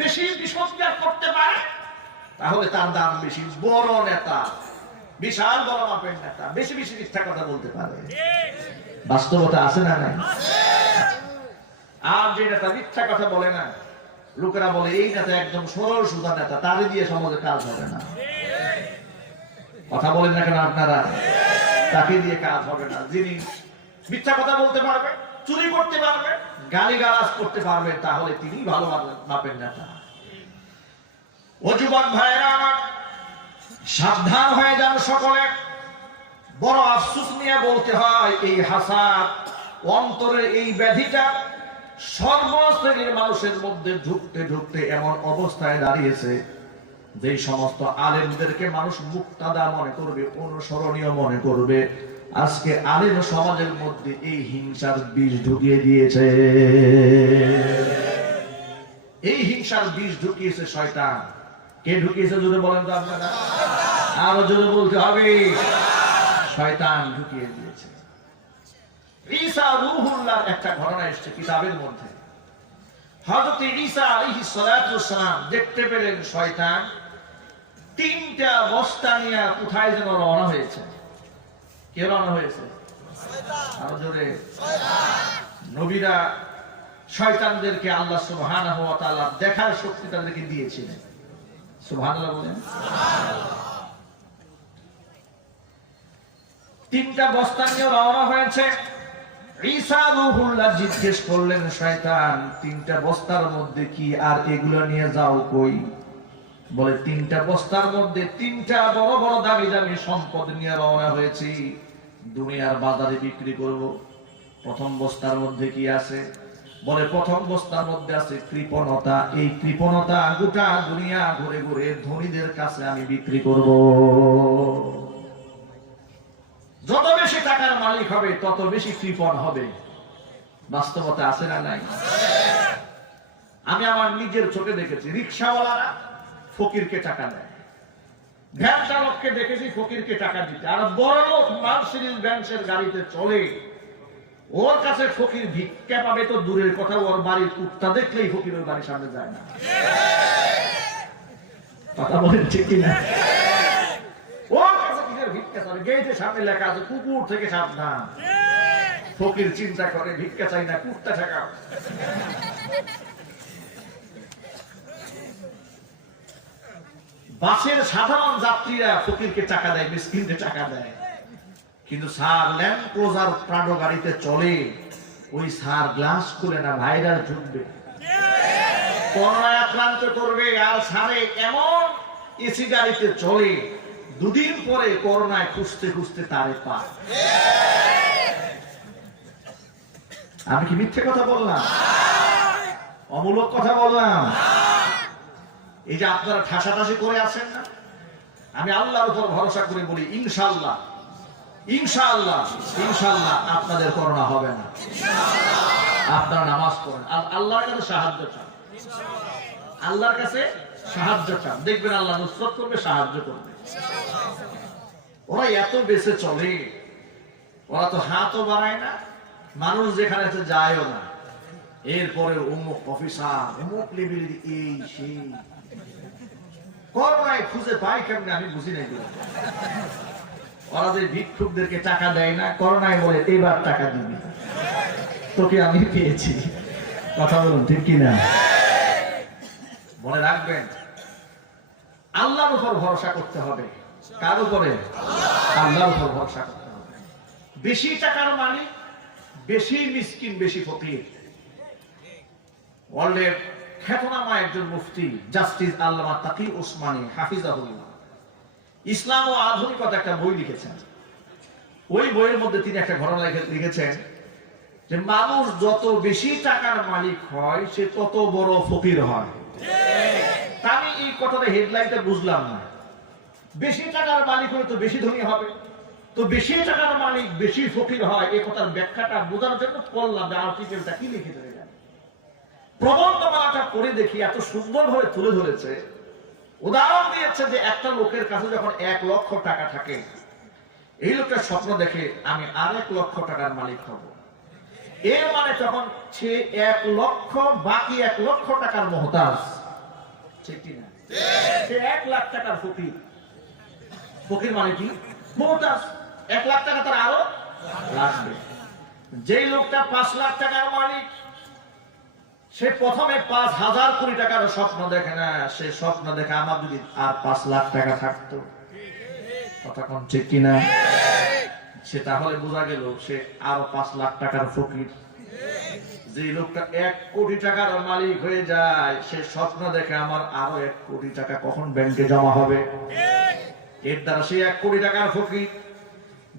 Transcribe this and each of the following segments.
বেশি বিষোদ্গার করতে পারে তাহলে তার দাম বেশি। বড় নেতা, বিশাল বড় মাপের নেতা বেশি বেশি মিথ্যা কথা বলতে পারে। বাস্তবতা আছে না নাই? আর যে নেতা মিথ্যা কথা বলে না, লোকেরা বলে এই নেতা একদম সরল সোজা নেতা, তারে দিয়ে সমাজে কাজ হবে না। কথা বলেন না কেন আপনারা? তাকে দিয়ে কাজ হবে না। যিনি মিথ্যা কথা বলতে পারবে, চুরি করতে পারবে, গালিগালাজ করতে পারবে, তাহলে তিনি ভালো মাপের নেতা। ও যুবক ভাইরা আমার, সাবধান হয়ে যান সকলে। বড় আফসোস নিয়ে বলতে হয়, এই হাসাদ, অন্তরের এই ব্যাধিটা সর্বশ্রেণীর মানুষের মধ্যে ঢুকতে ঢুকতে এমন অবস্থায় দাঁড়িয়েছে যে সমস্ত আলেমদেরকে মানুষ মুক্তাদা মনে করবে, অনুসরণীয় মনে করবে, আজকে আলেম সমাজের মধ্যে এই হিংসার বীজ ঢুকিয়ে দিয়েছে। এই হিংসার বীজ ঢুকিয়েছে শয়তান। কে ঢুকিয়েছে জোরে বলেন তো আপনারা? আরো জোরে বলতে হবে, শয়তান ঢুকিয়ে দিয়েছে। ঈসা রূহুল্লাহর একটা ঘটনা এসেছে কিতাবের মধ্যে। হযরত ঈসা আলাইহিস সালাতু ওয়াস সালাম দেখতে পেলেন শয়তান তিনটা বস্তা নিয়ে কোথায় যেন রওনা হয়েছে। কে রওনা হয়েছে? শয়তান। আরো জোরে, শয়তান। নবীরা শয়তানদেরকে আল্লাহ সুবহানাহু ওয়া তাআলা দেখার শক্তি তাদেরকে দিয়েছিলেন। সুবহানাল্লাহ বলেন। তিনটা বস্তা নিয়ে রওনা হয়েছে। ঈসা রূহুল্লাহ জিজ্ঞেস করলেন, শয়তান তিনটা বস্তার মধ্যে কি, আর এগুলো নিয়ে যাও কই? বলে তিনটা বস্তার মধ্যে তিনটা বড় বড় দামি দামি সম্পদ নিয়ে রওনা হয়েছি, দুনিয়ার বাজারে বিক্রি করব। প্রথম বস্তার মধ্যে কি আছে? বলে প্রথম বস্তার মধ্যে আছে কৃপণতা। এই কৃপণতা গোটা দুনিয়া ঘুরে ঘুরে ধনীদের কাছে আমি বিক্রি করব। যত বেশি টাকার মালিক হবে তত বেশি কৃপণ হবে। বাস্তবতা আছে না নাই? আমি আমার নিজের চোখে দেখেছি, রিকশাওয়ালারা ফকিরকে টাকা দেয়, ভ্যান চালককে দেখেছি ফকিরকে টাকা দিতে। আর বড় লোক মার্সিডিজ বেঞ্চের গাড়িতে চলে, ওর কাছে ফকির ভিক্ষা পাবে তো দূরের কথা, ওর বাড়ির কুত্তা দেখলেই ফকির ওর বাড়ির সামনে যায় না। কথা বলেন ঠিক কিনা? ওর কাছে কিসের ভিক্ষা চাই? গেটের সামনে লেখা আছে কুকুর থেকে সাবধান। ফকির চিন্তা করে ভিক্ষা চাই না, কুত্তা ঠেকাও। বাসের সাধারণ যাত্রীরা ফকিরকে টাকা দেয়, মিসকিনকে টাকা দেয়। কিন্তু স্যার ল্যান্ড ক্রুজার প্রাডো গাড়িতে চলে, ওই স্যার গ্লাস খুলে না, ভাইরাস ঢুকবে, করোনায় আক্রান্ত করবে। আর স্যারে এমন এসি গাড়িতে চলে, দুদিন পরে করোনায় খুঁজতে খুঁজতে তারে পায়। আমি কি মিথ্যে কথা বললাম? অমূলক কথা বললাম? এই যে আপনারা ঠাসাঠাসি করে আছেন না, আমি আল্লাহর উপর ভরসা করে বলি ইনশাআল্লাহ, ইনশাআল্লাহ, ইনশাআল্লাহ আপনাদের করোনা হবে না। আপনারা নামাজ পড়েন আর আল্লাহর কাছে সাহায্য চান, আল্লাহর কাছে সাহায্য চান, দেখবেন আল্লাহ নুসরত করবে, সাহায্য করবে। ওরা এত বেঁচে চলে, ওরা তো হাতও বাড়ায় না, মানুষ যেখানে আছে যায়ও না। এরপরে অমুক অফিসার, অমুক লেভেলের এই সেই, করোনায় খুঁজে পাই কেমনে আমি বুঝি নাই। ওরা যে ভিক্ষুকদেরকে টাকা দেয় না, করোনায় বলে এবার টাকা দিবি, তোকে আমি পেয়েছি। কথা বলুন ঠিক কিনা? মনে রাখবেন আল্লাহর উপর ভরসা করতে হবে। কার উপরে? আল্লাহর উপর ভরসা করতে হবে। বেশি টাকার মালিক বেশি মিসকিন, বেশি ফকির। ওয়ার্ল্ডের খ্যাতনামা একজন মুফতি জাস্টিস আল্লামা তাকি উসমানী হাফিজাহুল্লাহ ইসলাম ও আধুনিকতা একটা বই লিখেছেন। ওই বইয়ের মধ্যে তিনি একটা ঘটনা লিখেছেন যে মানুষ যত বেশি টাকার মালিক হয় সে তত বড় ফকির হয়। আমি এই কথাটা হেডলাইনটা বুঝলাম না। বেশি টাকার মালিক হলে তো বেশি ধনী হবে, তো বেশি টাকার মালিক বেশি ফকির হয়, এই কথার ব্যাখ্যাটা বোঝার জন্য করলাম যে আর্টিকেলটা কি লিখে দেবে। প্রবন্ধমালাটা পড়ে দেখি এত সুন্দরভাবে তুলে ধরেছে, উদাহরণ দিয়েছে যে একটা লোকের কাছে যখন 1 লক্ষ টাকা থাকে, এই লোকটা স্বপ্ন দেখে আমি আর 1 লক্ষ টাকার মালিক হব। এর মানে তখন সে 1 লক্ষ বাকি 1 লক্ষ টাকার মহতাজ। ঠিক কিনা? সে 1 লাখ টাকার ফকির। ফকির মানে কি? মোহতাজ। 1 লাখ টাকা তার আরো লাগবে। যেই লোকটা 5 লাখ টাকার মালিক, সে প্রথমে 5,000 কোটি টাকার স্বপ্ন দেখে না, সে স্বপ্ন দেখে আমার যদি আর 5 লাখ টাকা থাকতো। কথা কোন ঠিক কিনা? সে তাহলে বোঝা গেল সে আরো 5 লাখ টাকার ফকির। যে লোকটা 1 কোটি টাকার মালিক হয়ে যায়, সে স্বপ্ন দেখে আমার আরো 1 কোটি টাকা কখন ব্যাংকে জমা হবে। এর দ্বারা সে 1 কোটি টাকার ফকির।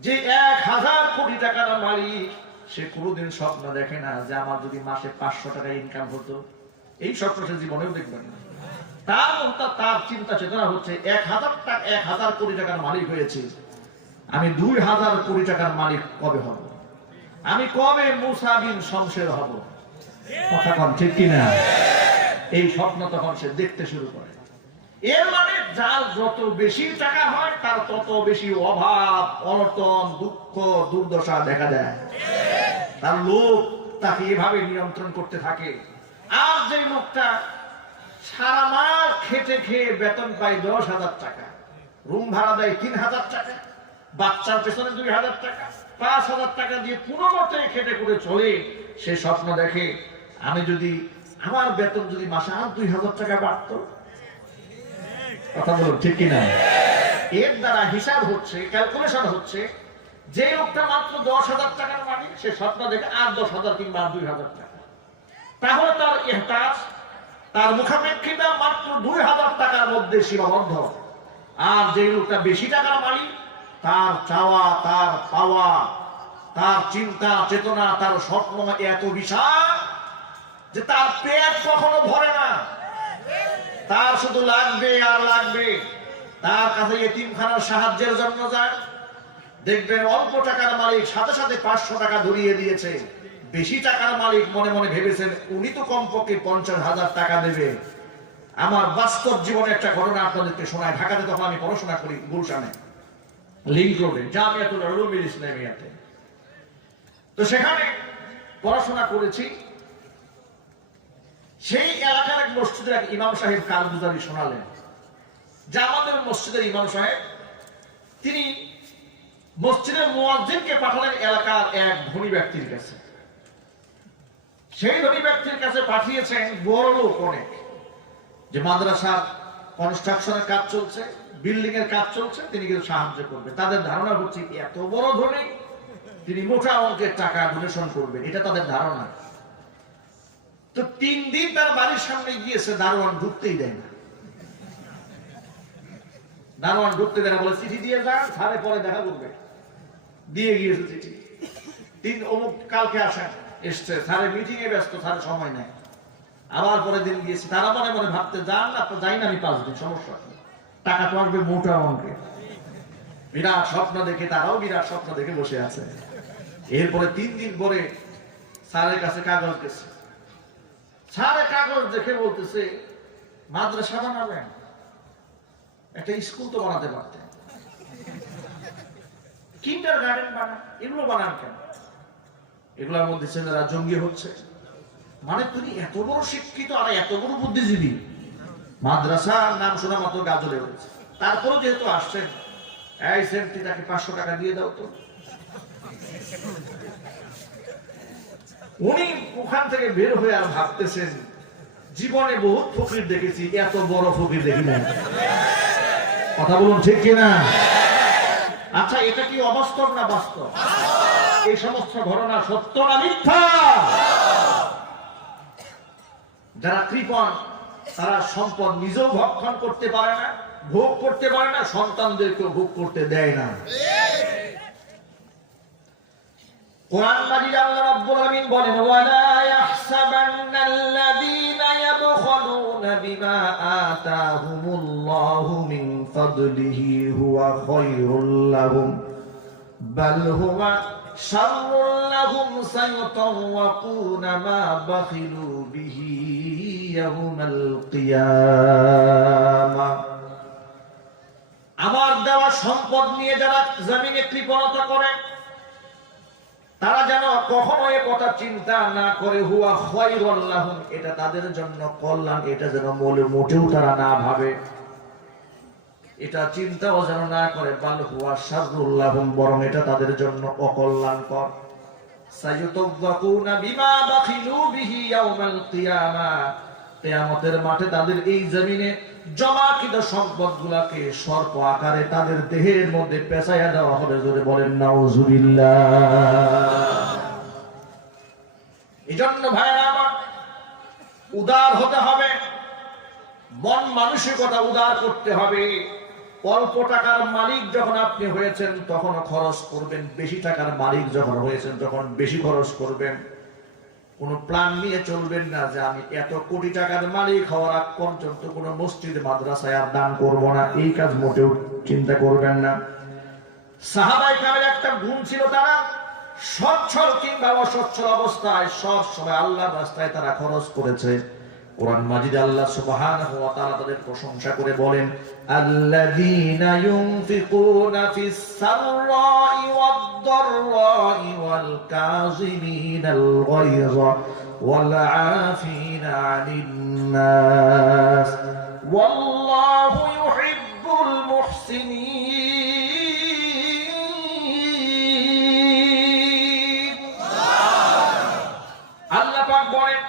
যে 1,000 কোটি টাকার মালিক, সে কোনোদিন স্বপ্ন দেখে না যে আমার যদি মাসে 500 টাকা ইনকাম হতো। এই স্বপ্ন সে জীবনেও দেখবেন না। তার চিন্তা চেতনা হচ্ছে 1,000 কোটি টাকার মালিক হয়েছে, আমি 2,000 কোটি টাকার মালিক কবে হব, আমি কবে মুসা বিন শমশের হব। কথা কম ঠিক কিনা? এই স্বপ্ন তখন সে দেখতে শুরু করে। এর মানে যার যত বেশি টাকা হয় তার তত বেশি অভাব, অনটন, দুঃখ, দুর্দশা দেখা যায়। তার লোক তাকে এভাবে নিয়ন্ত্রণ করতে থাকে। আর যে লোকটা সারা মাস খেটে খেয়ে বেতন পায় 10,000 টাকা, রুম ভাড়া দেয় 3,000 টাকা, বাচ্চার পেছনে 2,000 টাকা, 5,000 টাকা দিয়ে কোনো মতে খেটে করে চলে, সে স্বপ্ন দেখে আমি যদি আমার বেতন যদি মাসে আর 2,000 টাকা বাড়তো। কথা বলুন ঠিক কিনা? এর দ্বারা হিসাব হচ্ছে, ক্যালকুলেশন হচ্ছে, যে লোকটা মাত্র 10,000 টাকার মালিক, সে স্বপ্ন দেখে আর 10,000 কিংবা 2,000 টাকা, তাহলে তার ইহতাজ, তার মুখাপেক্ষিতা মাত্র 2,000 টাকার মধ্যে সীমাবদ্ধ। আর যে লোকটা বেশি টাকার মালিক, তার চাওয়া, তার পাওয়া, তার চিন্তা চেতনা, তার স্বপ্ন এত বিশাল যে তার পেট কখনো ভরে না। তার শুধু লাগবে আর লাগবে। তার কাছে এতিমখানার সাহায্যের জন্য যায়, দেখবেন অল্প টাকার মালিক সাথে সাথে 500 টাকা ধরিয়ে দিয়েছে। বেশি টাকার মালিক মনে মনে ভেবেছেন উনি তো কমপক্ষে 50,000 টাকা দেবে। আমার বাস্তব জীবনে একটা ঘটনা আপনাদেরকে শোনায়। ঢাকাতে তখন আমি পড়াশোনা করি গুলশানে, লিংক রোডে, জামিয়াতুল উলুমিল ইসলামিয়াতে। তো সেখানে পড়াশোনা করেছি। সেই এলাকার এক মসজিদের এক ইমাম সাহেব কারগুজারি শোনালেন যে আমাদের মসজিদের ইমাম সাহেব, তিনি মসজিদের মুয়াজ্জিনকে পাঠালেন এলাকার এক ধনী ব্যক্তির কাছে। সেই ধনী ব্যক্তির কাছে পাঠিয়েছেন বড় লোক অনেক, যে মাদ্রাসার কনস্ট্রাকশনের কাজ চলছে, বিল্ডিং এর কাজ চলছে, তিনি কিন্তু সাহায্য করবে। তাদের ধারণা হচ্ছে এত বড় ধনী, তিনি মোটা অঙ্কের টাকা ডোনেশন করবেন, এটা তাদের ধারণা। তো 3 দিন তার বাড়ির সামনে গিয়েছে, দারোয়ান ঢুকতেই দেয় না। দারোয়ান ঢুকতে দেয় না, বলে চিঠি দিয়ে যান, স্যারে পরে দেখা করবে। দিয়ে গিয়েছে চিঠি। 3 অমুক কালকে আসেন, এসছে, স্যারে মিটিং এ ব্যস্ত, স্যারে সময় নেই। আবার পরের দিন গিয়েছে। তারা মনে মনে ভাবতে, যান না, যাই না, আমি 5 দিন, সমস্যা কি, টাকা তো আসবে মোটা অঙ্কে। বিরাট স্বপ্ন দেখে, তারাও বিরাট স্বপ্ন দেখে বসে আছে। এরপরে 3 দিন পরে স্যারের কাছে কাগজ গেছে। স্যারে কাগজ দেখে বলতেছে, মাদ্রাসা বানাবেন, একটা স্কুল তো বানাতে পারতেন, কিন্ডারগার্টেন বানান, এগুলো বানান কেন? এগুলোর মধ্যে ছেলেরা জঙ্গি হচ্ছে। মানে তুমি এত বড় শিক্ষিত আর এত বড় বুদ্ধিজীবী, মাদ্রাসার নাম শোনা মাত্র গাজলে হয়েছে। তারপরেও যেহেতু আসছেন, এই সেন্টটি তাকে 500 টাকা দিয়ে দাও তো। উনি ওখান থেকে বের হয়ে আর ভাবতেছেন, জীবনে বহুত ফকির দেখেছি, এত বড় ফকির দেখি না। কথা বলুন ঠিক কিনা? আচ্ছা, এটা কি অবাস্তব না বাস্তব? এই সমস্ত ঘটনা সত্য না মিথ্যা? যারা কৃপণ, তারা সম্পদ নিজেও ভক্ষণ করতে পারে না, ভোগ করতে পারে না, সন্তানদেরকেও ভোগ করতে দেয় না। কোরআন মাজিদ আল্লাহ রাব্বুল আলামিন বলেন, ওয়ালা ইয়াহসাবান্নাল্লাযীনা ইয়াবখালুনা বিমা আতাহুমুল্লাহু মিন ফাদলিহি হুয়া খায়রুল লাহুম বাল হুয়া শাররুল লাহুম সায়াতাওয়াকুনা মা বাখিলু বিহি ইয়াউমাল কিয়ামা। আমার দেওয়া সম্পদ নিয়ে যারা জমিনে কৃপণতা করে, তারা যেন কখনো এ কথা চিন্তা না করে হুয়া খায়রুল লাহুম, এটা তাদের জন্য কল্যাণ, এটা যেন মোটেও তারা না ভাবে, এটা চিন্তাও যেন না করে, বাল হুয়া শাররুল লাহুম, বরং এটা তাদের জন্য অকল্যাণকর। সায়ুতযাকুনা বিমা বাখিলু বিহি ইয়াউমাল কিয়ামা, কিয়ামতের মাঠে তাদের এই জমিনে জমাকৃত সম্পদগুলোকে সর্প আকারে তাদের দেহের মধ্যে পেঁচাইয়া দেওয়া হবে। জোরে বলেন নাউজুবিল্লাহ। এজন্য ভাইরা আমার, উদার হতে হবে, মন মানসিকতা উদার করতে হবে। অল্প টাকার মালিক যখন আপনি হয়েছেন তখন খরচ করবেন, বেশি টাকার মালিক যখন হয়েছেন তখন বেশি খরচ করবেন। কোন প্ল্যান নিয়ে চলবেন না যে আমি এত কোটি টাকার মালিক হওয়ার আগ পর্যন্ত কোন মসজিদ মাদ্রাসায় আর দান করব না, এই কাজ মোটেও চিন্তা করবেন না। সাহাবায়ে কেরামের একটা গুণ ছিল, তারা সচ্ছল কিংবা অসচ্ছল অবস্থায় সব সময় আল্লাহর রাস্তায় তারা খরচ করেছে। কোরআন মাজিদে আল্লাহ সুবহানাহু ওয়া তাআলা তাদের প্রশংসা করে বলেন, আল্লাযীনা ইউনফিকুনা ফিস সাররাই ওয়াদ দাররাই ওয়াল কাযিমিনাল গায়যা ওয়াল আফিনা আনিন নাস ওয়াল্লাহু ইউহিব্বুল মুহসিনিন। আল্লাহ পাক বলেন,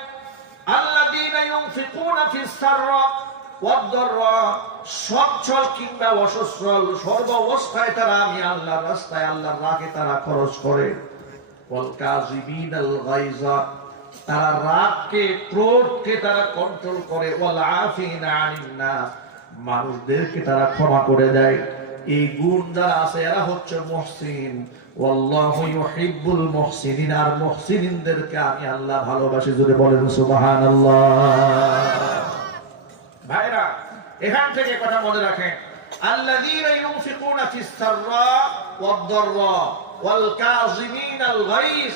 সচ্ছল কিংবা অসচ্ছল সর্ব অবস্থায় তারা আমি আল্লাহর রাস্তায় আল্লাহর রাগে তারা খরচ করে। তারা রাগকে ক্রোধকে তারা কন্ট্রোল করে। মানুষদেরকে তারা ক্ষমা করে দেয়। এই গুণ যারা আছে এরা হচ্ছে মুহসিন। ওয়াল্লাহু ইউহিব্বুল মুহসিনিন, আর মুহসিনদেরকে আমি আল্লাহ ভালোবাসি। জোরে বলেন সুবহানাল্লাহ। ভাইরা, এখান থেকে কথা মনে রাখেন, আল্লাযীনা ইউনফিকুনা ফিস সাররা ওয়াদ দাররা ওয়াল কাযিমিনাল গায়জ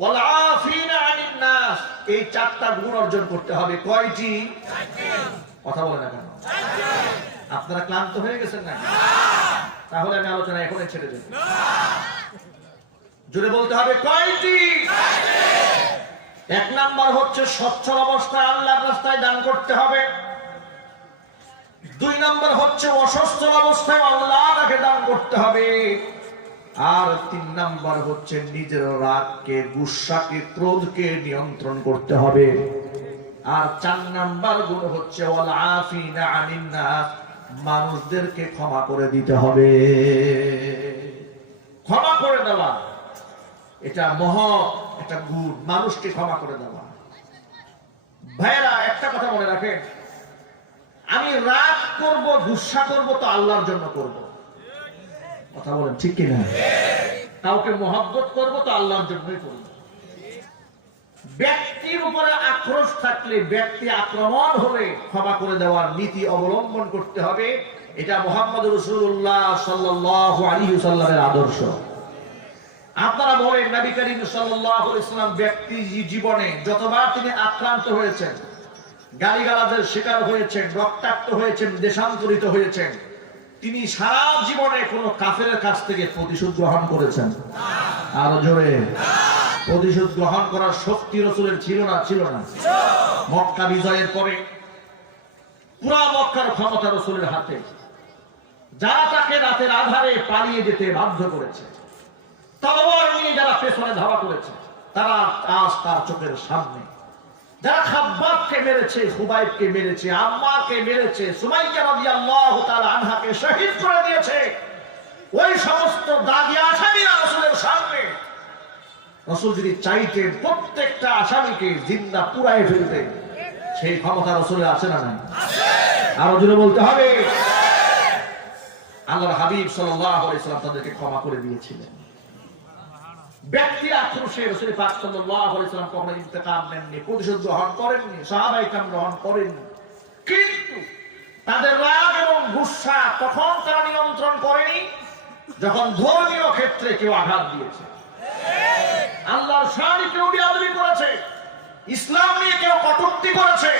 ওয়াল আফিনা আনিন নাস, এই চারটা গুণ অর্জন করতে হবে। কয়টি? কথা বলেন না কেন? আপনারা ক্লান্ত হয়ে গেছেন নাকি? তাহলে আমি আলোচনা এখনই ছেড়ে দেব। জোরে বলতে হবে, কয়টি? এক নাম্বার হচ্ছে সচ্ছল অবস্থায় আল্লাহর রাস্তায় দান করতে হবে। দুই নাম্বার হচ্ছে অসচ্ছল অবস্থায় আল্লাহকে দান করতে হবে। আর তিন নাম্বার হচ্ছে নিজের রাগকে, গুসাকে, ক্রোধকে নিয়ন্ত্রণ করতে হবে। আর চার নাম্বার গুণ হচ্ছে ওয়াল আফিনা আনিন নাস, মানুষদেরকে ক্ষমা করে দিতে হবে। ক্ষমা করে দেওয়া এটা একটা গুণ, মানুষকে ক্ষমা করে দেওয়া। ভাইরা, একটা কথা মনে রাখেন, আমি রাগ করব, গুসা করব তো আল্লাহর জন্য করব। কথা বলেন ঠিক কিনা? কাউকে মহব্বত করব তো আল্লাহর জন্যই করব। ব্যক্তির উপরে আক্রোশ থাকলে, ব্যক্তি আক্রমণ হলে ক্ষমা করে দেওয়ার নীতি অবলম্বন করতে হবে। এটা মুহাম্মদ রাসূলুল্লাহ সাল্লাল্লাহু আলাইহি ওয়াসাল্লামের আদর্শ। আপনারা বলেন, নবী করিম সাল্লাল্লাহু আলাইহি ওয়াসাল্লাম ব্যক্তি জীবনে যতবার তিনি আক্রান্ত হয়েছেন, গালিগালাজের শিকার হয়েছেন, রক্তাক্ত হয়েছেন, দেশান্তরিত হয়েছেন, তিনি সারা জীবনে কোন কাফেরের কাছ থেকে প্রতিশোধ গ্রহণ করেছেন? আরো জোরে। প্রতিশোধ গ্রহণ করার শক্তি রাসূলের ছিল না? ছিল না? মক্কা বিজয়ের পরে পুরা মক্কার ক্ষমতা রাসূলের হাতে। যারা তাকে রাতের আধারে পালিয়ে যেতে বাধ্য করেছে, তলোয়ার নিয়ে যারা পেছনে ধাওয়া করেছে, তারা আজ তার চোখের সামনে। যারা খাব্বাবকে মেরেছে, খুবাইবকে মেরেছে, আম্মাকে মেরেছে, সুমাইয়া রাদিয়াল্লাহু তাআলা আনহাকে শহীদ করে দিয়েছে, ওই সমস্ত দাগী আসামিরা রাসূলের সামনে, রাসূল যদি চাইতেন প্রত্যেকটা আসামিকে জিন্দা পুড়ায় ফেলতেন, সেই ক্ষমতা রাসূলের আছে না নাই? আরো জোরে বলতে হবে। আল্লাহর হাবিব সাল্লাল্লাহু আলাইহি ওয়াসাল্লাম তাদেরকে ক্ষমা করে দিয়েছিলেন। ব্যক্তি আক্রোশে রাসূল পাক সাল্লাল্লাহু আলাইহি ওয়াসাল্লাম কখনো ইন্তেকাম নেননি, প্রতিশোধ গ্রহণ করেননি, সাহাবায়ে কেরাম গ্রহণ করেননি। কিন্তু তাদের রাগ এবং গুসা তখন তারা নিয়ন্ত্রণ করেনি যখন ধর্মীয় ক্ষেত্রে কেউ আঘাত দিয়েছে, আল্লাহর শানে কেউ বেয়াদবি করেছে, ইসলাম নিয়ে কেউ কটূক্তি করেছে,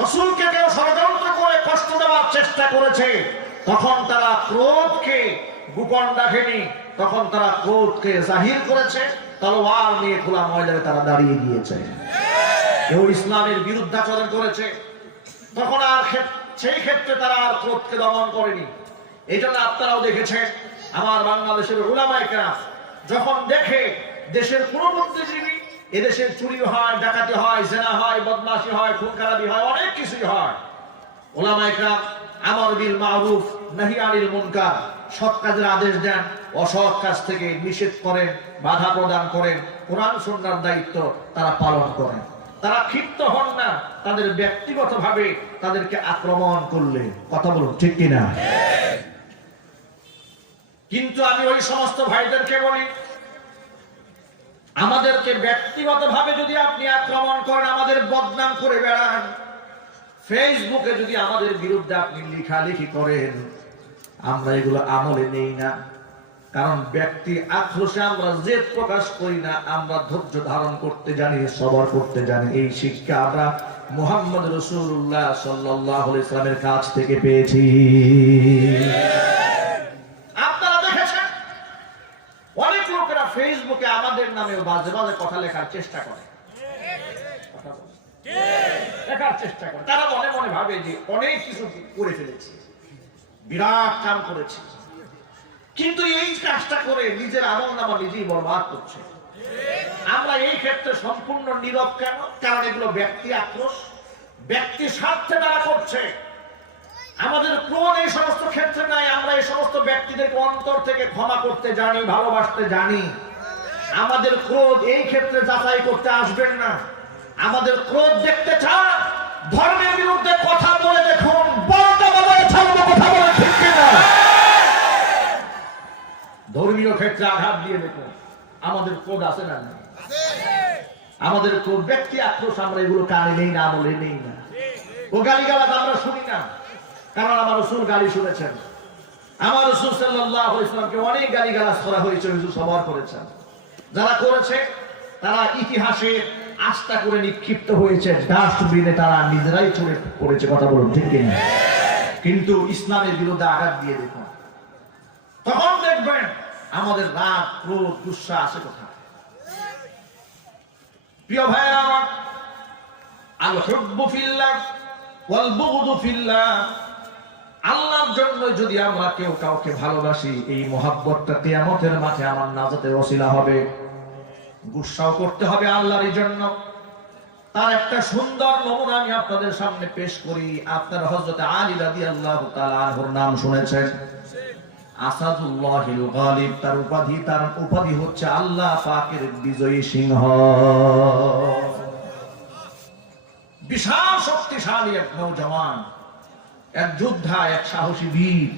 রাসূলকে কেউ ষড়যন্ত্র করে কষ্ট দেওয়ার চেষ্টা করেছে, তখন তারা ক্রোধকে গোপন রাখেনি, তখন তারা ক্রোধকে জাহির করেছে, তলোয়ার নিয়ে খোলা ময়দানে তারা দাঁড়িয়ে গিয়েছে। কেউ ইসলামের বিরুদ্ধাচরণ করেছে, তখন আর সেই ক্ষেত্রে তারা আর ক্রোধকে দমন করেনি। এই জন্য আপনারাও দেখেছেন আমার বাংলাদেশের উলামায়ে কেরাম যখন দেখে দেশের কোন বুদ্ধিজীবী এদেশে চুরি হয়, ডাকাতি হয়, জেনা হয়, বদমাশি হয়, খুন খারাপি হয়, অনেক কিছুই হয়, উলামায়ে কেরাম আমর বিল মারুফ নাহি আনিল মুনকার, সৎ কাজের আদেশ দেন, অসৎ কাজ থেকে নিষেধ করেন, বাধা প্রদান করেন। কোরআন সুন্নাহর দায়িত্ব তারা পালন করেন। তারা ক্ষিপ্ত হন না তাদের ব্যক্তিগতভাবে তাদেরকে আক্রমণ করলে। কথা বলুন ঠিক কিনা? কিন্তু আমি ওই সমস্ত ভাইদেরকে বলি, আমাদেরকে ব্যক্তিগতভাবে যদি আপনি আক্রমণ করেন, আমাদের বদনাম করে বেড়ান, ফেসবুকে যদি আমাদের বিরুদ্ধে আপনি লেখালেখি করেন, আমরা এগুলো আমলে নেই না। কারণ ব্যক্তি আক্রোশে আমরা জেদ প্রকাশ করি না, আমরা ধৈর্য ধারণ করতে জানি, সবর করতে জানি। এই শিক্ষা আমরা মুহাম্মদ রাসূলুল্লাহ সাল্লাল্লাহু আলাইহি ওয়াসাল্লামের কাছ থেকে পেয়েছি। আপনারা দেখেছেন অনেক লোকেরা ফেসবুকে আমাদের নামে বাজে বাজে কথা লেখার চেষ্টা করে, লেখার চেষ্টা করে। তারা মনে মনে ভাবে যে অনেক কিছু করে ফেলেছে, বিরাট কাম করেছে, কিন্তু এই কাজটা করে নিজের আমলনামা নিজেই বরবাদ করছে। আমরা এই ক্ষেত্রে সম্পূর্ণ নীরব কেন? কারণ এগুলো ব্যক্তি আক্রোশ, ব্যক্তি স্বার্থে তারা করছে। আমাদের ক্রোধ এই সমস্ত ক্ষেত্রে নাই। আমরা এই সমস্ত ব্যক্তিদেরকে অন্তর থেকে ক্ষমা করতে জানি, ভালোবাসতে জানি। আমাদের ক্রোধ এই ক্ষেত্রে যাচাই করতে আসবেন না। আমাদের ক্রোধ দেখতে চান, ধর্মের বিরুদ্ধে কথা বলে দেখুন, বলতে বলে ছাড়বো, কথা বলে ঠিক কিনা? ধর্মীয় ক্ষেত্রে আঘাত দিয়ে দেখুন, আমাদের ক্রোধ আছে না? আমাদের ক্রোধ ব্যক্তি আক্রোশ, আমরা এগুলো কানে নেই না, আমলে নেই না। ও গালিগালাজ আমরা শুনি না, কারণ আমার রাসূল গালি শুনেছেন। আমার রাসূল সাল্লাল্লাহু আলাইহি ওয়াসাল্লামকে অনেক গালিগালাজ করা হয়েছে, হুজুর সবার করেছেন। যারা করেছে তারা ইতিহাসে আস্থা করে নিক্ষিপ্ত হয়েছে, ডাস্টবিনে তারা নিজেরাই ছড়ে পড়েছে। কথা বলুন ঠিক কিনা? কিন্তু ইসলামের বিরুদ্ধে আঘাত দিয়ে দেখুন, তখন দেখবেন আমাদের রাগ, ক্রোধ, গুসা আছে কোথায়। প্রিয় ভাইরা আমার, আল হুব্বু ফিল্লাহ ওয়াল বুগদু ফিল্লাহ, আল্লাহর জন্য যদি আমরা কেউ কাউকে ভালোবাসি, এই মহাব্বতটা কিয়ামতের মাঠে আমার নাজাতের ওসিলা হবে। গুসাও করতে হবে আল্লাহর জন্য। তার একটা সুন্দর নমুনা আমি আপনাদের সামনে পেশ করি। আপনার হযরত আলী রাদিয়াল্লাহু তাআলা আনহুর নাম শুনেছেন, আসাদুল্লাহিল গালিব। তার উপাধি হচ্ছে আল্লাহ পাকের বিজয়ী সিংহ। বিশাল শক্তিশালী এক নওজওয়ান, এক যোদ্ধা, এক সাহসী বীর।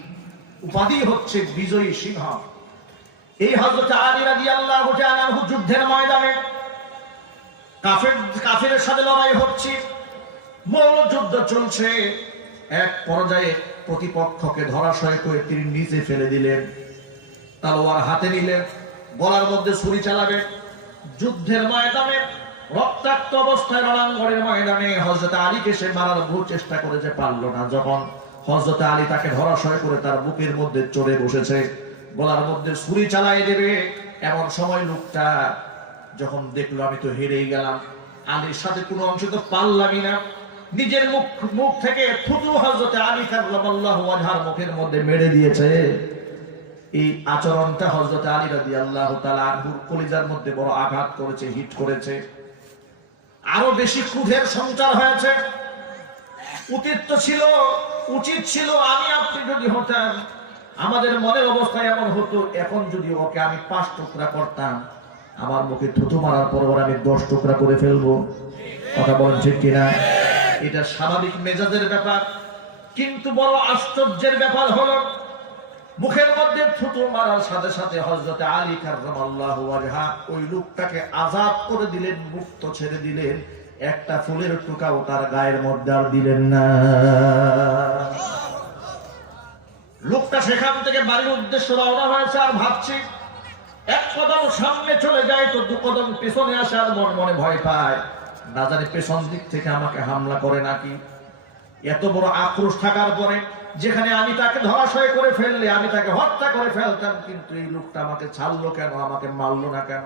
উপাধি হচ্ছে বিজয়ী সিংহ। এই হযরত আলী রাদিয়াল্লাহু তাআলা আনহু যুদ্ধের ময়দানে কাফেরের সাথে লড়াই হচ্ছে, মৌল যুদ্ধ চলছে। এক পর্যায়ে প্রতিপক্ষকে ধরাশয় করে তিনি নিচে ফেলে দিলেন, তলোয়ার হাতে নিলেন, গলার মধ্যে ছুরি চালাবেন। যুদ্ধের ময়দানে রক্তাক্ত অবস্থায় রণাঙ্গনের ময়দানে হযরত আলীকে সে মারার বহু চেষ্টা করেছে, পারল না। যখন হযরত আলী তাকে ধরাশয় করে তার বুকের মধ্যে চড়ে বসেছে, গলার মধ্যে ছুরি চালাই দেবে, এমন সময় লোকটা যখন দেখলো আমি তো হেরেই গেলাম, আলীর সাথে কোনো অংশ তো পারলামই না, নিজের মুখ থেকে থুতু হযরত আলী কাররামাল্লাহু ওয়াজহার মুখের মধ্যে মেরে দিয়েছে। এই আচরণটা হযরত আলী রাদিয়াল্লাহু তাআলা আনহুর কলিজার মধ্যে বড় আঘাত করেছে, হিট করেছে। আরো বেশি ক্রোধের সঞ্চার হয়েছে। উচিত ছিল আমি আপনি যদি হতাম, আমাদের মনের অবস্থায় এমন হতো, এখন যদি ওকে আমি 5 টুকরা করতাম, আমার মুখে থুতু মারার পর ওরা আমি 10 টুকরা করে ফেলবো। কথা বলেন ঠিক কিনা? এটা স্বাভাবিক মেজাজের ব্যাপার। কিন্তু বড় আশ্চর্যের ব্যাপার হলো, মুখের মধ্যে থুতু মারার সাথে সাথে হযরত আলী কাররামাল্লাহু ওয়াজহা ওই লোকটাকে আযাদ করে দিলেন, মুক্ত ছেড়ে দিলেন। একটা ফুলের টুকাও তার গায়ের মধ্যে আর দিলেন না। লোকটা সেখান থেকে বাড়ির উদ্দেশ্যে রওনা হয়েছে, আর ভাবছি 1 কদম সামনে চলে যায় তো 2 কদম পেছনে আসে, আর মনে মনে ভয় পায়, না জানি পেছন দিক থেকে আমাকে হামলা করে নাকি। এত বড় আক্রোশ থাকার পরে যেখানে আমি তাকে ধরাশয় করে ফেললে, আমি তাকে হত্যা করে ফেলতাম, কিন্তু এই লোকটা আমাকে ছাড়লো কেন, আমাকে মারলো না কেন?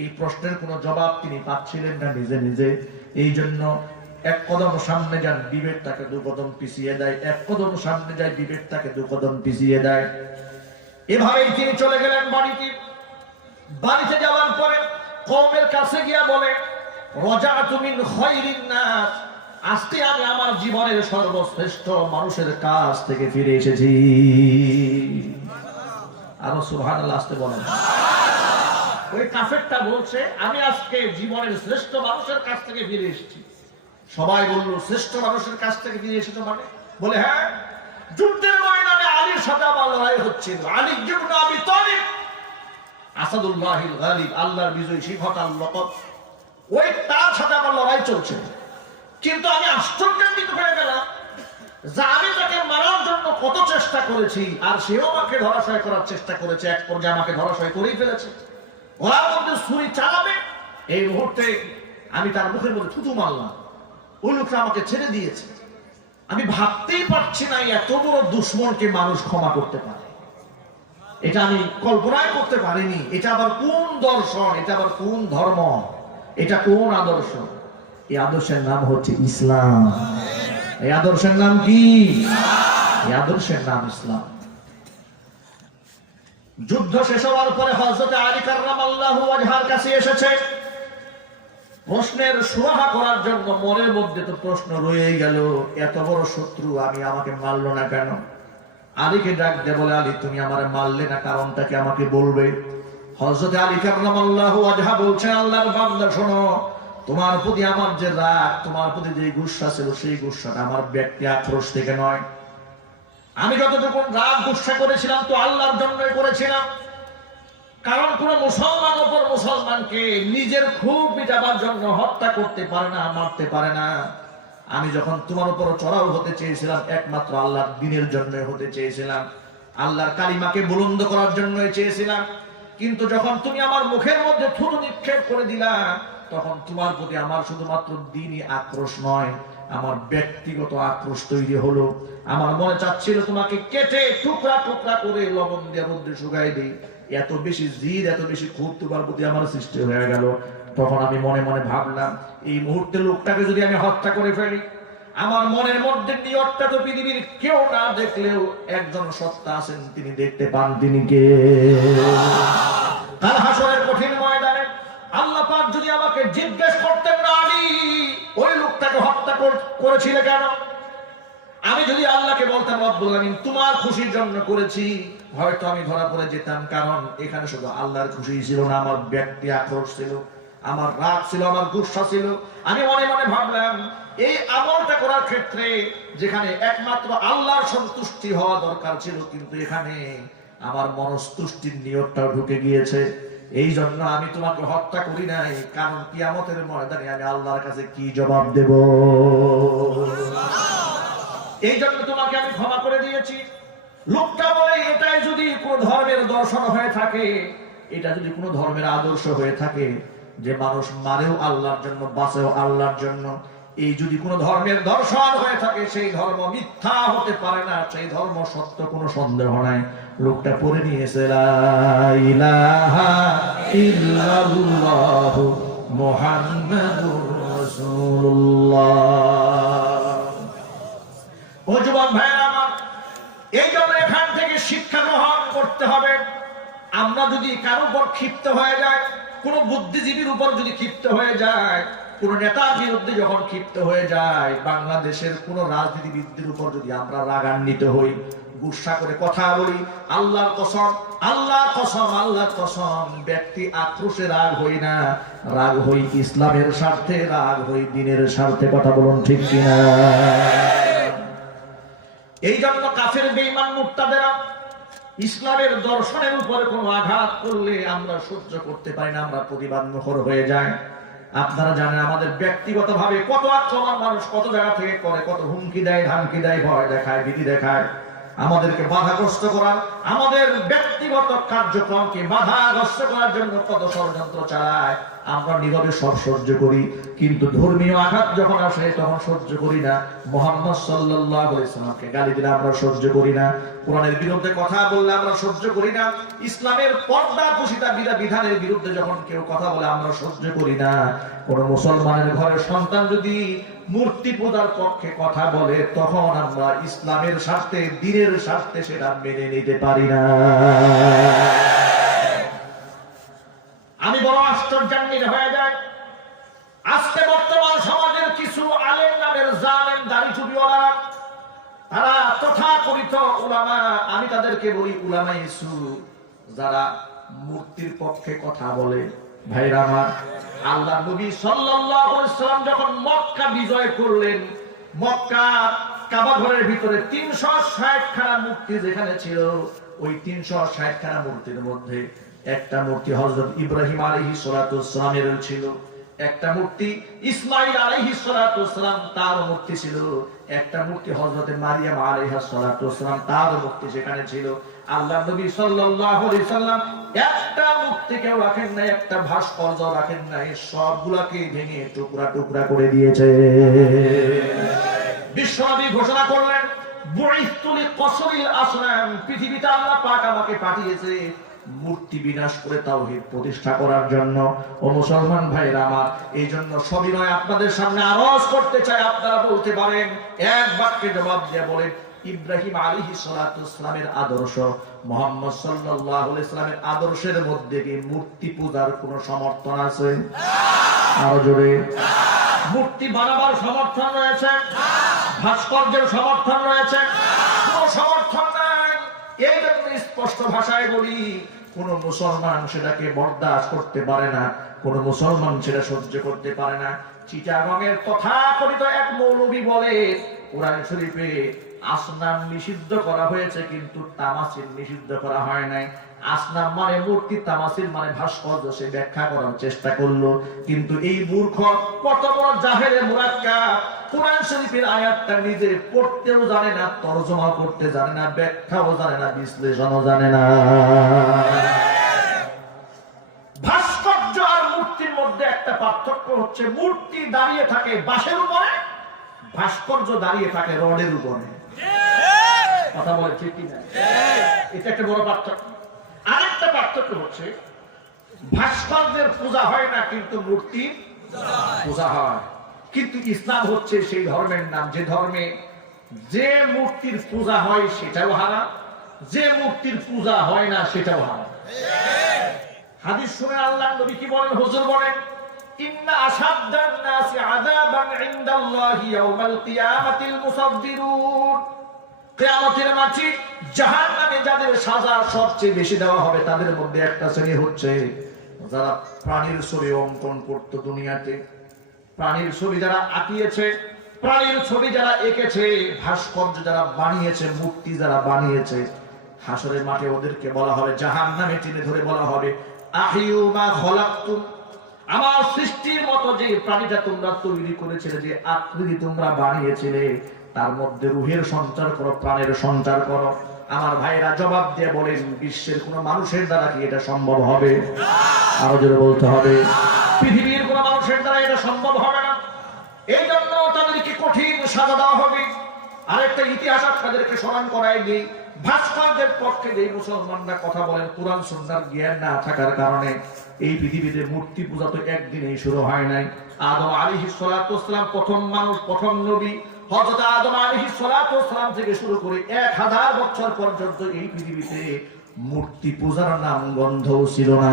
এই প্রশ্নের কোনো জবাব তিনি পাচ্ছিলেন না নিজে নিজে। এই জন্য এক কদম সামনে যান, বিবেক তাকে দু কদম পিছিয়ে দেয়, এক কদম সামনে যায়, বিবেক তাকে দু কদম পিছিয়ে দেয়। এভাবেই তিনি চলে গেলেন বাড়িতে। বাড়িতে যাওয়ার পরে কওমের কাছে গিয়া বলে, রাজাতু মিন খায়রিন নাস, আজকে আমি আমার জীবনের সর্বশ্রেষ্ঠ মানুষের কাছ থেকে ফিরে এসেছি। আরো সুবহানাল্লাহ আসতে বলেন। ওই কাফেরটা বলছে, আমি আজকে জীবনের শ্রেষ্ঠ মানুষের কাছ থেকে ফিরে এসেছি। সবাই বলল, শ্রেষ্ঠ মানুষের কাছ থেকে ফিরে এসেছো মানে? বলে, হ্যাঁ, যুদ্ধের ময়দানে আলীর সাথে আমার লড়াই হচ্ছিল। আলী ইবনে আবি তালিব, আসাদুল্লাহিল গালিব, আল্লাহর বিজয়ী সিংহটার লকব, ওই তার সাথে আমার লড়াই চলছে। কিন্তু আমি আশ্চর্যান্বিত হয়ে গেলাম যে আমি তাকে মারার জন্য কত চেষ্টা করেছি, আর সেও আমাকে ধরাশয় করার চেষ্টা করেছে। এক পর্যায়ে আমাকে ধরাশয় করেই ফেলেছে। ওর মধ্যে ছুরি চালাবে, এই মুহূর্তে আমি তার মুখের মধ্যে থুতু মারলাম। ওই লোকটা আমাকে ছেড়ে দিয়েছে। আমি ভাবতেই পারছি না এত বড় দুশ্মনকে মানুষ ক্ষমা করতে পারে। এটা আমি কল্পনাই করতে পারিনি। এটা আবার কোন দর্শন, এটা আবার কোন ধর্ম, এটা কোন আদর্শ? এই আদর্শের নাম হচ্ছে ইসলাম। এই আদর্শের নাম কি? এই আদর্শের নাম ইসলাম। যুদ্ধ শেষ হওয়ার পরে হযরত আলী কাররামাল্লাহু ওয়াজহার কাছে এসেছে প্রশ্নের সুরাহা করার জন্য। মনের মধ্যে তো প্রশ্ন রয়েই গেল, এত বড় শত্রু আমি, আমাকে মারলো না কেন? আলীকে ডাক দিয়ে বলে, আলী তুমি আমারে মারলে না, কারণটা কি আমাকে বলবে? হযরত আলী কাররামাল্লাহু ওয়াজহা বলছেন, আল্লাহর বান্দা শোনো, তোমার প্রতি আমার যে রাগ, তোমার প্রতি যে গুসা ছিল, সেই গুসাটা আমার ব্যক্তি আক্রোশ থেকে নয়। আমি যতটুকু রাগ গুসা করেছিলাম তো আল্লাহর জন্যই করেছিলাম। কারণ কোন মুসলমান অপর মুসলমানকে নিজের ক্ষোভ মিটাবার জন্য হত্যা করতে পারে না, মারতে পারে না। আমি যখন তোমার উপর চড়াও হতে চেয়েছিলাম, একমাত্র আল্লাহর দ্বীনের জন্য হতে চেয়েছিলাম, আল্লাহর কালিমাকে বুলন্দ করার জন্যই চেয়েছিলাম। কিন্তু যখন তুমি আমার মুখের মধ্যে থুতু নিক্ষেপ করে দিলা, তখন তোমার প্রতি আমার শুধুমাত্র দ্বীনি আক্রোশ নয়, আমার ব্যক্তিগত আক্রোশ তৈরি হলো। আমার মনে চাচ্ছিল তোমাকে কেটে টুকরা টুকরা করে লবণ দিয়ে রোদ্রে শুকাই দিই। এত বেশি জিদ, এত বেশি ক্ষোভ তোমার প্রতি আমার সৃষ্টি হয়ে গেল। তখন আমি মনে মনে ভাবলাম, এই মুহূর্তে লোকটাকে যদি আমি হত্যা করে ফেলি, আমার মনের মধ্যে নিয়তটা তো পৃথিবীর কেউ না দেখলেও একজন সত্তা আছেন, তিনি দেখতে পান। তিনি কে? কাল হাসরের কঠিন ময়দানে আল্লাহ পাক যদি আমাকে জিজ্ঞেস করতেন, না আলী ওই লোকটাকে হত্যা করেছিলে কেন? আমি যদি আল্লাহকে বলতাম, রব্বুল আলামিন তোমার খুশির জন্য করেছি, হয়তো আমি ধরা পড়ে যেতাম। কারণ এখানে শুধু আল্লাহর খুশি ছিল না, আমার ব্যক্তি আক্রোশ ছিল, আমার রাগ ছিল, আমার গুসা ছিল। আমি মনে মনে ভাবলাম, এই আমলটা করার ক্ষেত্রে যেখানে একমাত্র আল্লাহর সন্তুষ্টি হওয়া দরকার ছিল, কিন্তু এখানে আমার মনস্তুষ্টির নিয়তটাও ঢুকে গিয়েছে। এই জন্য আমি তোমাকে হত্যা করি নাই। কারণ কিয়ামতের ময়দানে আমি আল্লাহর কাছে কি জবাব দেব? এই জন্য তোমাকে আমি ক্ষমা করে দিয়েছি। লোকটা বলে, এটাই যদি কোন ধর্মের দর্শন হয়ে থাকে, এটা যদি কোন ধর্মের আদর্শ হয়ে থাকে, যে মানুষ মারেও আল্লাহর জন্য, বাঁচেও আল্লাহর জন্য, এই যদি কোন ধর্মের দর্শন হয়ে থাকে, সেই ধর্ম মিথ্যা হতে পারে না, সেই ধর্ম সত্য, কোনো সন্দেহ নাই। লোকটা পড়ে নিয়েছে, লা ইলাহা ইল্লাল্লাহু মুহাম্মাদুর রাসূলুল্লাহ। ও যুবক ভাইরা আমার, এই জন্য এখান থেকে শিক্ষা গ্রহণ করতে হবে। আমরা যদি কারোর উপর ক্ষিপ্ত হয়ে যায়, কোন বুদ্ধিজীবীর উপর যদি ক্ষিপ্ত হয়ে যায়, কোন নেতার বিরুদ্ধে যখন ক্ষিপ্ত হয়ে যায়, বাংলাদেশের কোন রাজনীতিবিদদের উপর যদি আমরা রাগান্বিত হই, গুসা করে কথা বলি, আল্লাহর কসম, আল্লাহর কসম, আল্লাহর কসম, ব্যক্তি আক্রোশে রাগ হই না, রাগ হই ইসলামের স্বার্থে, রাগ হই দ্বীনের স্বার্থে। কথা বলুন ঠিক কিনা? এই জন্য কাফের বেঈমান মুরতাদেরা ইসলামের দর্শনের উপরে কোনো আঘাত করলে আমরা সহ্য করতে পারি না, আমরা প্রতিবাদ মুখর হয়ে যাই। আপনারা জানেন আমাদের ব্যক্তিগতভাবে কত আক্রমণ মানুষ কত জায়গা থেকে করে, কত হুমকি দেয়, ধামকি দেয়, ভয় দেখায়, ভীতি দেখায়, আমাদেরকে বাধাগ্রস্ত করার, আমাদের ব্যক্তিগত কার্যক্রমকে বাধাগ্রস্ত করার জন্য কত ষড়যন্ত্র চালায়। আমরা নীরবে সব সহ্য করি, কিন্তু ধর্মীয় আঘাত যখন আসে তখন সহ্য করি না। মুহাম্মদ সাল্লাল্লাহু আলাইহি ওয়াসাল্লামকে গালি দিলে আমরা সহ্য করি না, কোরআনের বিরুদ্ধে কথা বললে আমরা সহ্য করি না, ইসলামের পর্দা পুশিতা বিধানের বিরুদ্ধে যখন কেউ কথা বলে আমরা সহ্য করি না। কোন মুসলমানের ঘরের সন্তান যদি মূর্তি পূজার পক্ষে কথা বলে তখন আমরা ইসলামের স্বার্থে, দ্বীনের স্বার্থে সেটা মেনে নিতে পারি না। আমি বড় আশ্চর্যান্বিত হয়ে যায়, আজকে বর্তমান সমাজের কিছু আলেম নামের জালেম দাড়ি টুপিওয়ালা, তারা তথাকথিত উলামা, আমি তাদেরকে বলি উলামায়ে সু, যারা মূর্তির পক্ষে কথা বলে। ভাইরা আমার, আল্লাহ নবী সাল্লাল্লাহু আলাইহি ওয়াসাল্লাম যখন মক্কা বিজয় করলেন, মক্কা কাবা ঘরের ভিতরে 360 খানা মূর্তি যেখানে ছিল, ওই 360 খানা মূর্তির মধ্যে একটা মূর্তি হযরত ইব্রাহিম আলাইহিস সালাতু ওয়াস সালামের ছিল, একটা মূর্তি ইসমাঈল আলাইহিস সালাতু ওয়াস সালাম তার মূর্তি ছিল, একটা মূর্তি হযরত মারিয়াম আলাইহাস সালাতু ওয়াস সালাম তার মূর্তি সেখানে ছিল। আল্লাহ নবী সাল্লাল্লাহু আলাইহি সাল্লাম একটা মূর্তিকেও রাখেন নাই, একটা ভাস্কর্য রাখেন নাই, সবগুলাকে ভেঙে টুকরা টুকরা করে দিয়েছে। বিশ্বনবী ঘোষণা করলেন, বুইসতু লিকসরিল আসনাম, পৃথিবীতে আল্লাহ পাক আমাকে পাঠিয়েছে মূর্তি বিনাশ করে তাওহীদ প্রতিষ্ঠা করার জন্য। ও মুসলমান ভাইরা আমার, এই জন্য সবিনয় আপনাদের সামনে আরজ করতে চাই, আপনারা বলতে পারেন, এক বাক্যে জবাব দিয়ে বলেন, ইব্রাহিম আলাইহিস সালাতু ওয়াস সালামের আদর্শ, মুহাম্মদ সাল্লাল্লাহু আলাইহি সাল্লামের আদর্শের মধ্যে কি মূর্তি পূজার কোনো সমর্থন আছে? আরো জোরে। মূর্তি বানাবার সমর্থন রয়েছে? ভাস্কর্যের সমর্থন রয়েছে? কোনো সমর্থন নাই। এই জন্য স্পষ্ট ভাষায় বলি, কোন মুসলমান সেটাকে বরদাস্ত করতে পারে না, কোন মুসলমান সেটা সহ্য করতে পারে না। চিটাগংয়ের তথাকথিত এক মৌলবী বলে, কোরআন শরীফে আসনাম নিষিদ্ধ করা হয়েছে কিন্তু তামাসিল নিষিদ্ধ করা হয় নাই। আসনাম মানে মূর্তি, তামাসিল মানে ভাস্কর্য, সে ব্যাখ্যা করার চেষ্টা করলো, কিন্তু এই মূর্খ কত বড় জাহেলে মুরাক্কাব, কোরআন শরীফের আয়াতটা নিজে পড়তেও জানে না, তরজমা করতে জানে না, ব্যাখ্যাও জানে না, বিশ্লেষণও জানে না। ভাস্কর্য আর মূর্তির মধ্যে একটা পার্থক্য হচ্ছে, মূর্তি দাঁড়িয়ে থাকে বাঁশের উপরে, ভাস্কর্য দাঁড়িয়ে থাকে রডের উপরে। কথা বলে ঠিক কিনা? এটা একটা বড় পার্থক্য। আরেকটা পার্থক্য হচ্ছে, ভাস্কর্যের পূজা হয় না কিন্তু মূর্তি পূজা হয়। কিন্তু ইসলাম হচ্ছে সেই ধর্মের নাম যে ধর্মে যে মূর্তির পূজা হয় সেটাও হারাম, যে মূর্তির পূজা হয় না সেটাও হারাম। হাদিস শুনে আল্লাহ নবী কি বলেন? হুজুর বলেন, ইন্না আশাদ্দান নাসি আযাবান ইনদাল্লাহি ইয়াউমাল কিয়ামাতিল মুসাফফিরুন, কিয়ামতের মাঠে জাহান্নামে যাদের সাজা সবচেয়ে বেশি দেওয়া হবে তাদের মধ্যে একটা শ্রেণী হচ্ছে যারা প্রাণীর ছবি অঙ্কন করতো দুনিয়াতে, প্রাণীর ছবি যারা আঁকিয়েছে, প্রাণীর ছবি যারা এঁকেছে, ভাস্কর্য যারা বানিয়েছে, মূর্তি যারা বানিয়েছে, হাসরের মাঠে ওদেরকে বলা হবে, জাহান্নামে টেনে ধরে বলা হবে, আহিউ মা খলাকতুম, আমার সৃষ্টির মতো যে প্রাণীটা তোমরা তৈরি করেছিলে, যে আকৃতি তোমরা বানিয়েছিলে, তার মধ্যে রূহের সঞ্চার করো, প্রাণের সঞ্চার করো। আমার ভাইরা জবাব দিয়ে বলেন, বিশ্বের কোন মানুষের দ্বারা কি এটা সম্ভব হবে? আরো জোরে বলতে হবে, পৃথিবীর কোন মানুষের দ্বারা এটা সম্ভব হবে না। এই জন্য তাদেরকে কঠিন সাজা দেওয়া হবে। আরেকটা ইতিহাস আপনাদেরকে স্মরণ করাই দিই, ভাস্কর্যের পক্ষে যে মুসলমানরা কথা বলেন, কোরআন সুন্নাহর জ্ঞান না থাকার কারণে এই পৃথিবীতে মূর্তি পূজা তো একদিনেই শুরু হয় নাই। আদম আলাইহিস সালাতু ওয়াস সালাম প্রথম মানুষ, প্রথম নবী। হযরত আদম আলাইহিস সালাতু ওয়াস সালাম থেকে শুরু করে 1000 বছর পর্যন্ত এই পৃথিবীতে মূর্তি পূজার নাম গন্ধও ছিল না।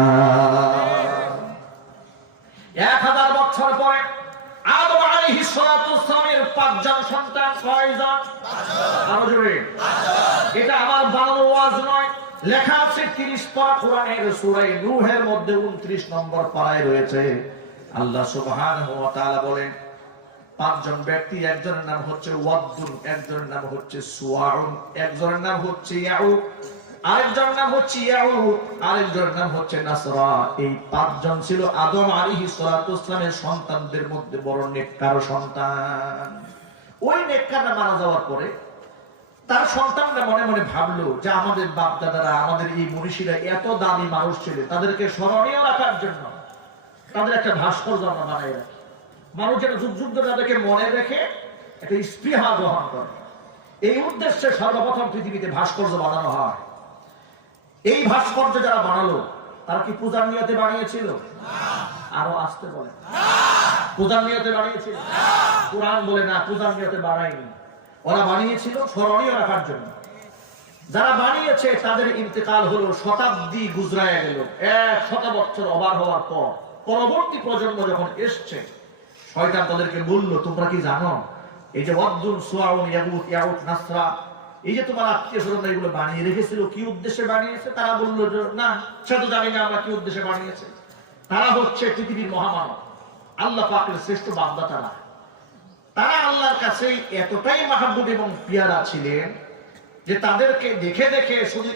1000 বছর পরে আদম আলাইহিস সালাতু ওয়াস সালামের 5 জন সন্তান। কয়জন? 5 জন। এটা আমার বানানো ওয়াজ নয়, লেখা আছে 30 পারা কোরআনের সূরা নূহের মধ্যে 29 নম্বর পারায় রয়েছে। আল্লাহ সুবহানাহু ওয়া তাআলা বলেন, 5 জন ব্যক্তি, একজনের নাম হচ্ছে ওয়াদ্দুন, একজনের নাম হচ্ছে সুওয়াউন, একজনের নাম হচ্ছে ইয়াউক, আরেকজনের নাম হচ্ছে ইয়াউক, আরেকজনের নাম হচ্ছে নাসরা। এই 5 জন ছিল আদম আলাইহিস সালাতু ওয়াস সালামের সন্তানদের মধ্যে বড় নেককার সন্তান। ওই নেককাররা মারা যাওয়ার পরে তার সন্তানরা মনে মনে ভাবলো যে আমাদের বাপ দাদারা, আমাদের এই মনীষীরা এত দামি মানুষ ছিল, তাদেরকে স্মরণীয় রাখার জন্য তাদের একটা ভাস্কর্য আমরা বানাই রাখি। মানুষ যেন যুগ যুগ ধরে তাদেরকে মনে রেখে একটা স্পৃহা গ্রহণ করে। এই উদ্দেশ্যে সর্বপ্রথম পৃথিবীতে ভাস্কর্য বানানো হয়। এই ভাস্কর্য যারা বানালো তারা কি পূজার নিয়তে বানিয়েছিল? আরো আসতে বলে পূজার নিয়তে বানিয়েছিল? কোরআন বলে না, পূজার নিয়তে বানায়নি। ওরা বানিয়েছিল স্মরণীয় রাখার জন্য। যারা বানিয়েছে তাদের ইন্তেকাল হলো, শতাব্দী গুজরায় গেল, 100 বছর ওভার হওয়ার পর পরবর্তী প্রজন্ম যখন এসছে, শয়তান তাদেরকে বলল, তোমরা কি জানো এই যে ওয়াদ্দুন, সুআউন, ইয়াগুত, ইয়াউক, নাসরা, এই যে তোমার আত্মীয় স্বজন এগুলো বানিয়ে রেখেছিল, কি উদ্দেশ্যে বানিয়েছে? তারা বলল যে না, সে তো জানি না আমরা কি উদ্দেশ্যে বানিয়েছে। তারা হচ্ছে পৃথিবীর মহামানব, আল্লাহ পাকের শ্রেষ্ঠ বান্দা। তারা আল্লাহর কাছে এতটাই মাহবুব এবং পিয়ারা ছিলেন যে তাদেরকে দেখে দেখে শুধু